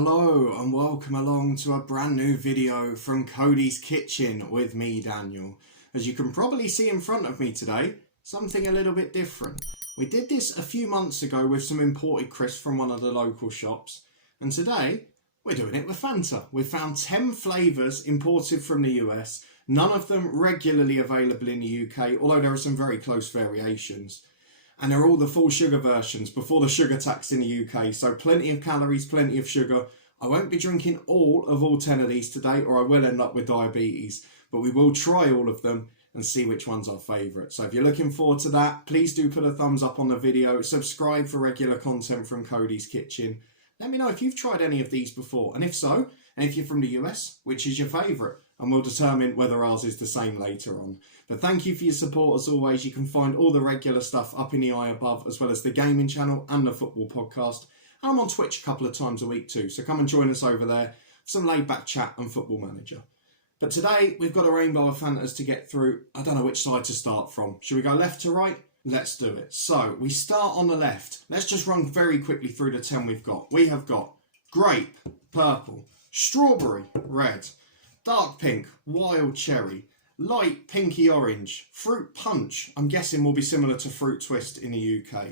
Hello and welcome along to a brand new video from Coady's Kitchen with me, Daniel. As you can probably see in front of me today, something a little bit different. We did this a few months ago with some imported crisps from one of the local shops, and today we're doing it with Fanta. We've found 10 flavours imported from the US, none of them regularly available in the UK, although there are some very close variations. And they're all the full sugar versions before the sugar tax in the UK, so plenty of calories, plenty of sugar. I won't be drinking all 10 of these today, or I will end up with diabetes, but we will try all of them and see which one's our favourite. So if you're looking forward to that, please do put a thumbs up on the video, subscribe for regular content from Coady's Kitchen. Let me know if you've tried any of these before, and if so, and if you're from the US, which is your favourite, and we'll determine whether ours is the same later on. But thank you for your support as always. You can find all the regular stuff up in the eye above, as well as the gaming channel and the football podcast. And I'm on Twitch a couple of times a week too, so come and join us over there for some laid back chat and Football Manager. But today we've got a rainbow of Fantas to get through. I don't know which side to start from. Should we go left to right? Let's do it. So we start on the left. Let's just run very quickly through the 10 we've got. We have got grape, purple, strawberry, red, dark pink, wild cherry, light pinky orange, fruit punch, I'm guessing will be similar to fruit twist in the UK,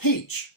peach,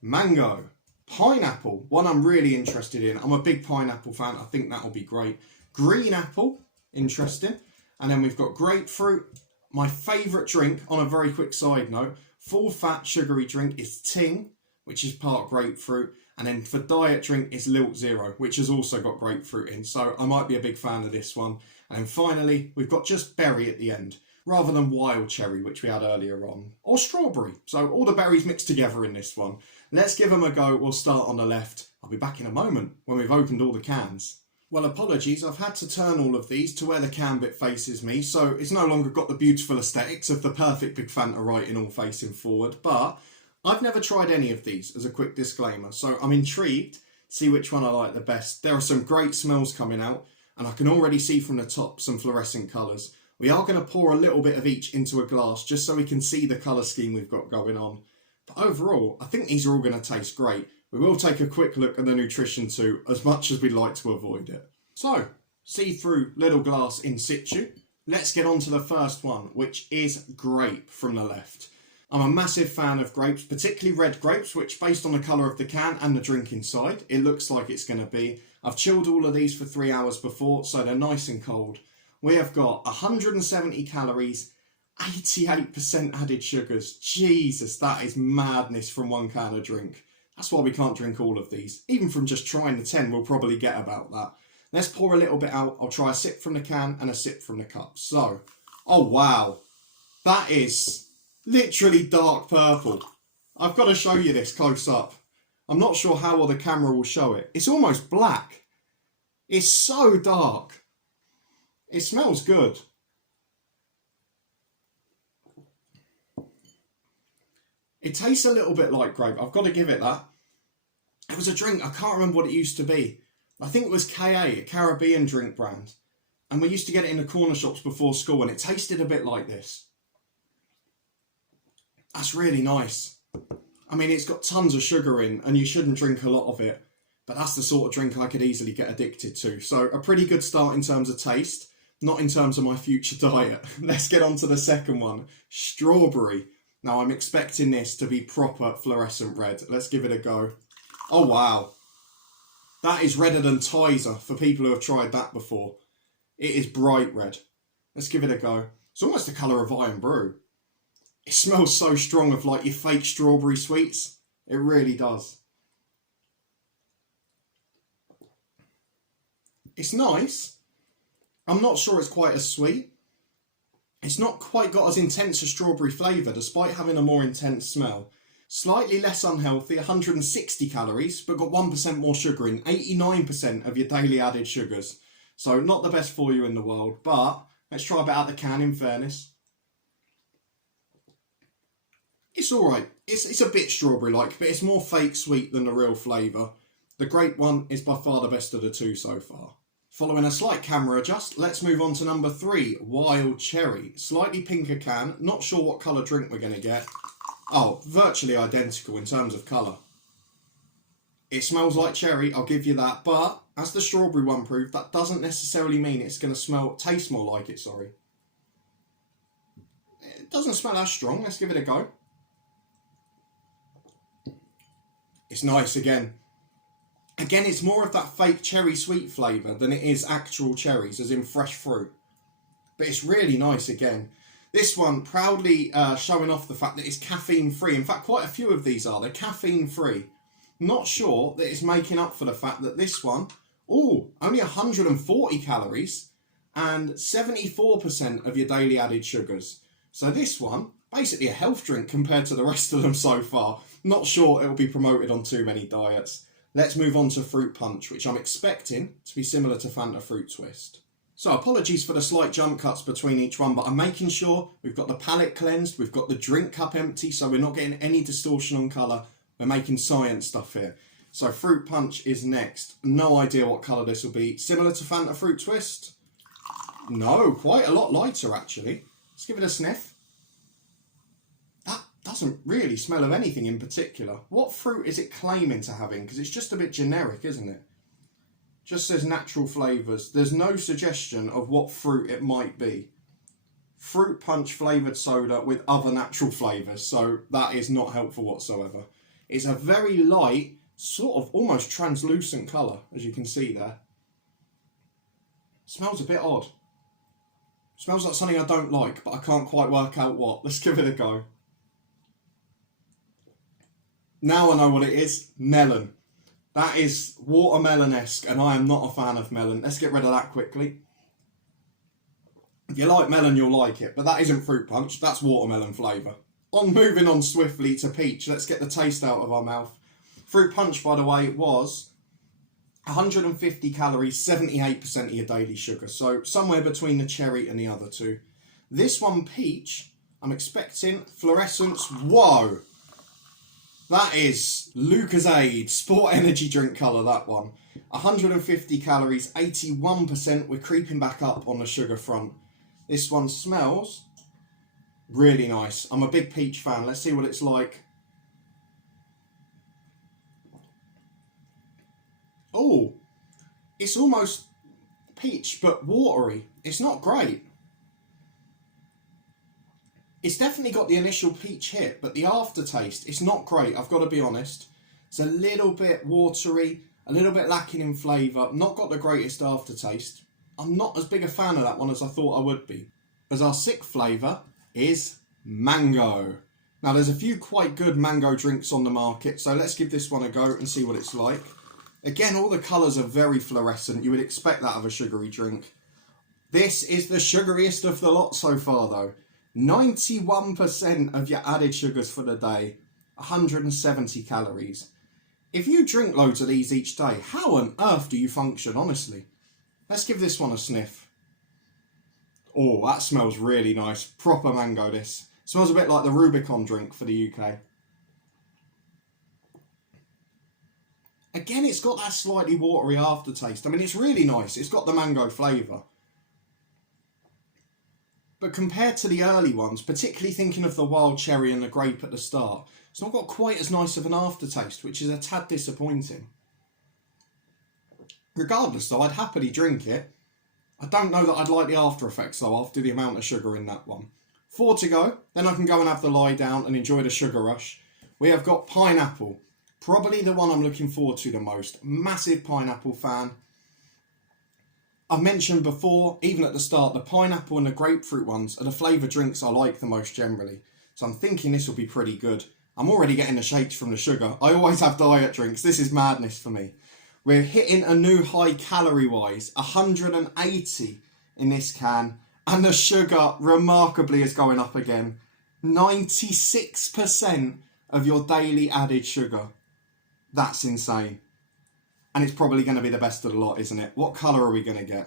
mango, pineapple, one I'm really interested in. I'm a big pineapple fan. I think that'll be great. Green apple, interesting. And then we've got grapefruit. My favourite drink, on a very quick side note, full fat sugary drink is Ting, which is part grapefruit. And then for diet drink is Lilt Zero, which has also got grapefruit in. So I might be a big fan of this one. And then finally, we've got just berry at the end, rather than wild cherry, which we had earlier on. Or strawberry. So all the berries mixed together in this one. Let's give them a go. We'll start on the left. I'll be back in a moment when we've opened all the cans. Well, apologies. I've had to turn all of these to where the can bit faces me. So it's no longer got the beautiful aesthetics of the perfect big Fanta writing all facing forward. But I've never tried any of these, as a quick disclaimer, so I'm intrigued to see which one I like the best. There are some great smells coming out, and I can already see from the top some fluorescent colours. We are going to pour a little bit of each into a glass, just so we can see the colour scheme we've got going on. But overall, I think these are all going to taste great. We will take a quick look at the nutrition too, as much as we'd like to avoid it. So, see-through little glass in situ. Let's get on to the first one, which is grape from the left. I'm a massive fan of grapes, particularly red grapes, which based on the colour of the can and the drink inside, it looks like it's going to be. I've chilled all of these for 3 hours before, so they're nice and cold. We have got 170 calories, 88% added sugars. Jesus, that is madness from one can of drink. That's why we can't drink all of these. Even from just trying the 10, we'll probably get about that. Let's pour a little bit out. I'll try a sip from the can and a sip from the cup. So, oh wow, that is literally dark purple. I've got to show you this close up. I'm not sure how well the camera will show it. It's almost black. It's so dark. It smells good. It tastes a little bit like grape. I've got to give it that. It was a drink. I can't remember what it used to be. I think it was KA, a Caribbean drink brand. And we used to get it in the corner shops before school, and it tasted a bit like this. That's really nice. I mean, it's got tons of sugar in, and you shouldn't drink a lot of it, but that's the sort of drink I could easily get addicted to. So a pretty good start in terms of taste, not in terms of my future diet. Let's get on to the second one, strawberry. Now I'm expecting this to be proper fluorescent red. Let's give it a go. Oh wow. That is redder than Tizer for people who have tried that before. It is bright red. Let's give it a go. It's almost the colour of Iron Brew. It smells so strong of like your fake strawberry sweets. It really does. It's nice. I'm not sure it's quite as sweet. It's not quite got as intense a strawberry flavour despite having a more intense smell. Slightly less unhealthy, 160 calories, but got 1% more sugar in, 89% of your daily added sugars. So not the best for you in the world, but let's try a bit out of the can in fairness. It's alright. It's a bit strawberry-like, but it's more fake sweet than the real flavour. The grape one is by far the best of the two so far. Following a slight camera adjust, let's move on to number 3, wild cherry. Slightly pinker can, not sure what colour drink we're going to get. Oh, virtually identical in terms of colour. It smells like cherry, I'll give you that, but as the strawberry one proved, that doesn't necessarily mean it's going to taste more like it, sorry. It doesn't smell as strong, let's give it a go. It's nice again. Again, it's more of that fake cherry sweet flavour than it is actual cherries, as in fresh fruit. But it's really nice again. This one proudly showing off the fact that it's caffeine free. In fact, quite a few of these are. They're caffeine free. Not sure that it's making up for the fact that this one, only 140 calories and 74% of your daily added sugars. So this one, basically a health drink compared to the rest of them so far. Not sure it will be promoted on too many diets. Let's move on to Fruit Punch, which I'm expecting to be similar to Fanta Fruit Twist. So apologies for the slight jump cuts between each one, but I'm making sure we've got the palette cleansed, we've got the drink cup empty, so we're not getting any distortion on colour. We're making science stuff here. So Fruit Punch is next. No idea what colour this will be. Similar to Fanta Fruit Twist? No, quite a lot lighter actually. Let's give it a sniff. That doesn't really smell of anything in particular. What fruit is it claiming to having? Because it's just a bit generic, isn't it? Just says natural flavours. There's no suggestion of what fruit it might be. Fruit Punch flavoured soda with other natural flavours, so that is not helpful whatsoever. It's a very light, sort of almost translucent colour, as you can see there. Smells a bit odd. Smells like something I don't like, but I can't quite work out what. Let's give it a go. Now I know what it is. Melon. That is watermelon-esque, and I am not a fan of melon. Let's get rid of that quickly. If you like melon, you'll like it, but that isn't Fruit Punch. That's watermelon flavour. Moving on swiftly to peach. Let's get the taste out of our mouth. Fruit Punch, by the way, was 150 calories, 78% of your daily sugar. So somewhere between the cherry and the other two. This one, peach, I'm expecting fluorescence. Whoa! That is Lucozade Sport Energy drink colour, that one. 150 calories, 81%. We're creeping back up on the sugar front. This one smells really nice. I'm a big peach fan. Let's see what it's like. Oh, it's almost peach, but watery. It's not great. It's definitely got the initial peach hit, but the aftertaste, it's not great, I've got to be honest. It's a little bit watery, a little bit lacking in flavour, not got the greatest aftertaste. I'm not as big a fan of that one as I thought I would be. As our sixth flavour is mango. Now there's a few quite good mango drinks on the market, so let's give this one a go and see what it's like. Again, all the colours are very fluorescent, you would expect that of a sugary drink. This is the sugariest of the lot so far though. 91% of your added sugars for the day, 170 calories. If you drink loads of these each day, how on earth do you function, honestly? Let's give this one a sniff. Oh, that smells really nice. Proper mango, this. Smells a bit like the Rubicon drink for the UK. Again, it's got that slightly watery aftertaste. I mean, it's really nice. It's got the mango flavour. But compared to the early ones, particularly thinking of the wild cherry and the grape at the start, it's not got quite as nice of an aftertaste, which is a tad disappointing. Regardless though, I'd happily drink it. I don't know that I'd like the after effects though, after the amount of sugar in that one. 4 to go, then I can go and have the lie down and enjoy the sugar rush. We have got pineapple. Probably the one I'm looking forward to the most. Massive pineapple fan. I've mentioned before, even at the start, the pineapple and the grapefruit ones are the flavour drinks I like the most generally. So I'm thinking this will be pretty good. I'm already getting the shakes from the sugar. I always have diet drinks. This is madness for me. We're hitting a new high calorie-wise, 180 in this can. And the sugar remarkably is going up again. 96% of your daily added sugar. That's insane. And it's probably going to be the best of the lot, isn't it? What colour are we going to get?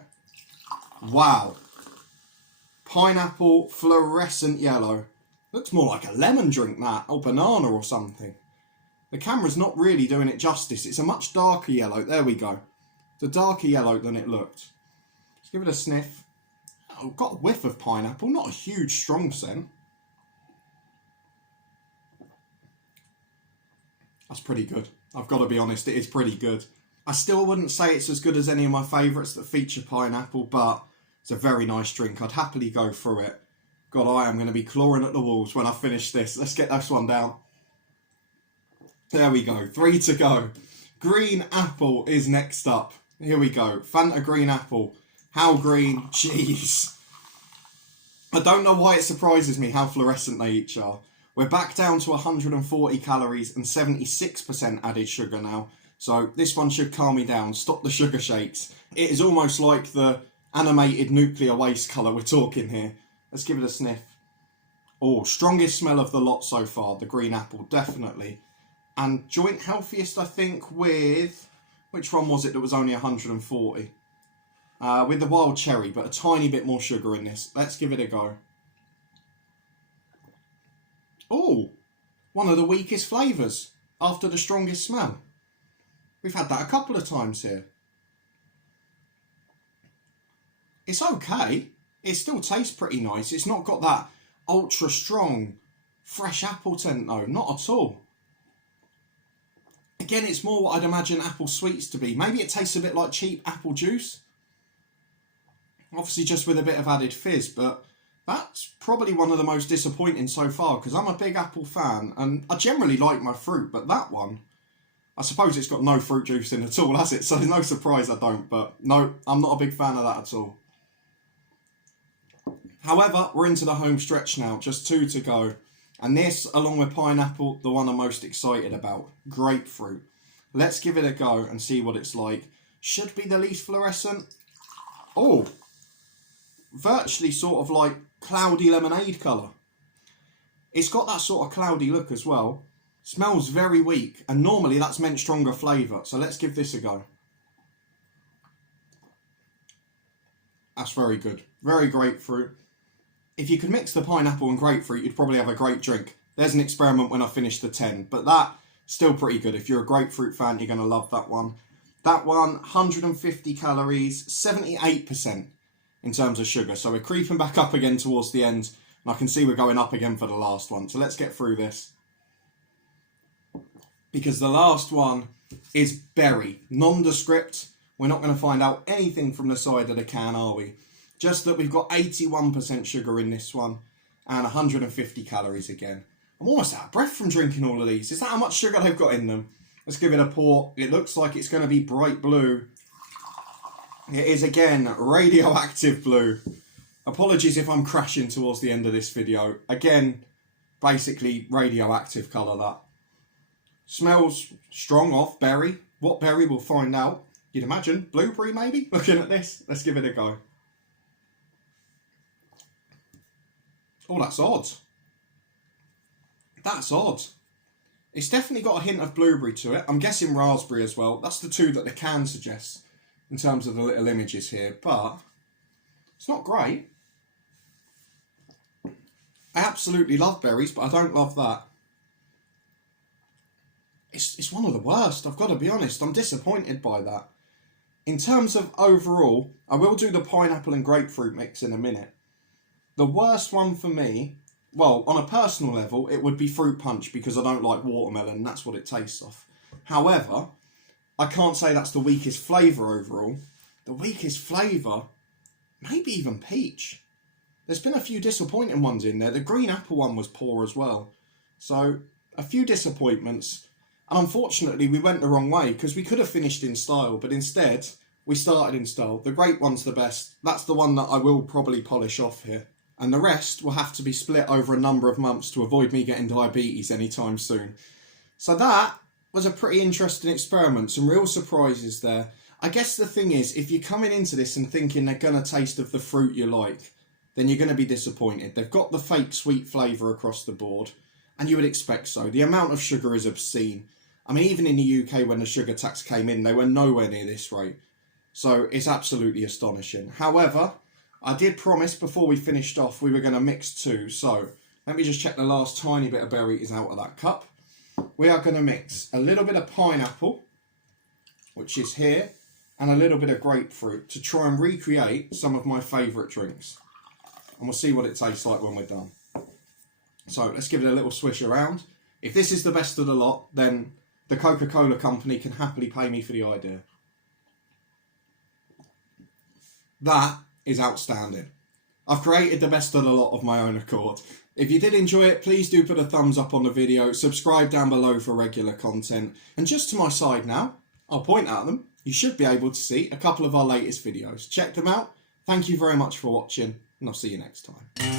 Wow. Pineapple fluorescent yellow. Looks more like a lemon drink, that. Or banana or something. The camera's not really doing it justice. It's a much darker yellow. There we go. It's a darker yellow than it looked. Let's give it a sniff. Oh, got a whiff of pineapple. Not a huge, strong scent. That's pretty good. I've got to be honest, it is pretty good. I still wouldn't say it's as good as any of my favourites that feature pineapple, but it's a very nice drink. I'd happily go through it. God, I am going to be clawing at the walls when I finish this. Let's get this one down. There we go. 3 to go. Green apple is next up. Here we go. Fanta green apple. How green? Jeez. I don't know why it surprises me how fluorescent they each are. We're back down to 140 calories and 76% added sugar now. So this one should calm me down. Stop the sugar shakes. It is almost like the animated nuclear waste colour we're talking here. Let's give it a sniff. Oh, strongest smell of the lot so far. The green apple, definitely. And joint healthiest, I think, with... Which one was it that was only 140? With the wild cherry, but a tiny bit more sugar in this. Let's give it a go. Oh, one of the weakest flavours after the strongest smell. We've had that a couple of times here. It's okay. It still tastes pretty nice. It's not got that ultra strong, fresh apple scent though. Not at all. Again, it's more what I'd imagine apple sweets to be. Maybe it tastes a bit like cheap apple juice. Obviously just with a bit of added fizz, but that's probably one of the most disappointing so far because I'm a big apple fan and I generally like my fruit, but that one, I suppose it's got no fruit juice in at all, has it? So there's no surprise I don't, but no, I'm not a big fan of that at all. However, we're into the home stretch now, just 2 to go. And this, along with pineapple, the one I'm most excited about, grapefruit. Let's give it a go and see what it's like. Should be the least fluorescent. Oh, virtually sort of like cloudy lemonade colour. It's got that sort of cloudy look as well. Smells very weak, and normally that's meant stronger flavour. So let's give this a go. That's very good. Very grapefruit. If you could mix the pineapple and grapefruit, you'd probably have a great drink. There's an experiment when I finish the 10, but that, still pretty good. If you're a grapefruit fan, you're going to love that one. That one, 150 calories, 78% in terms of sugar. So we're creeping back up again towards the end, and I can see we're going up again for the last one. So let's get through this. Because the last one is berry, nondescript. We're not going to find out anything from the side of the can, are we? Just that we've got 81% sugar in this one and 150 calories again. I'm almost out of breath from drinking all of these. Is that how much sugar they've got in them? Let's give it a pour. It looks like it's going to be bright blue. It is again radioactive blue. Apologies if I'm crashing towards the end of this video. Again, basically radioactive colour that. Smells strong of berry. What berry we'll find out. You'd imagine blueberry maybe? Looking at this. Let's give it a go. Oh, that's odd. That's odd. It's definitely got a hint of blueberry to it. I'm guessing raspberry as well. That's the two that the can suggests in terms of the little images here. But it's not great. I absolutely love berries, but I don't love that. It's one of the worst, I've got to be honest. I'm disappointed by that. In terms of overall, I will do the pineapple and grapefruit mix in a minute. The worst one for me, well, on a personal level, it would be fruit punch because I don't like watermelon and that's what it tastes of. However, I can't say that's the weakest flavour overall. The weakest flavour, maybe even peach. There's been a few disappointing ones in there. The green apple one was poor as well. So, a few disappointments. And unfortunately, we went the wrong way because we could have finished in style, but instead, we started in style. The grape one's the best. That's the one that I will probably polish off here. And the rest will have to be split over a number of months to avoid me getting diabetes anytime soon. So that was a pretty interesting experiment. Some real surprises there. I guess the thing is, if you're coming into this and thinking they're going to taste of the fruit you like, then you're going to be disappointed. They've got the fake sweet flavour across the board, and you would expect so. The amount of sugar is obscene. I mean, even in the UK when the sugar tax came in, they were nowhere near this rate. So it's absolutely astonishing. However, I did promise before we finished off we were going to mix two. So let me just check the last tiny bit of berry is out of that cup. We are going to mix a little bit of pineapple, which is here, and a little bit of grapefruit to try and recreate some of my favourite drinks. And we'll see what it tastes like when we're done. So let's give it a little swish around. If this is the best of the lot, then the Coca-Cola company can happily pay me for the idea. That is outstanding. I've created the best of the lot of my own accord. If you did enjoy it, please do put a thumbs up on the video, subscribe down below for regular content, and just to my side now, I'll point at them. You should be able to see a couple of our latest videos. Check them out. Thank you very much for watching, and I'll see you next time.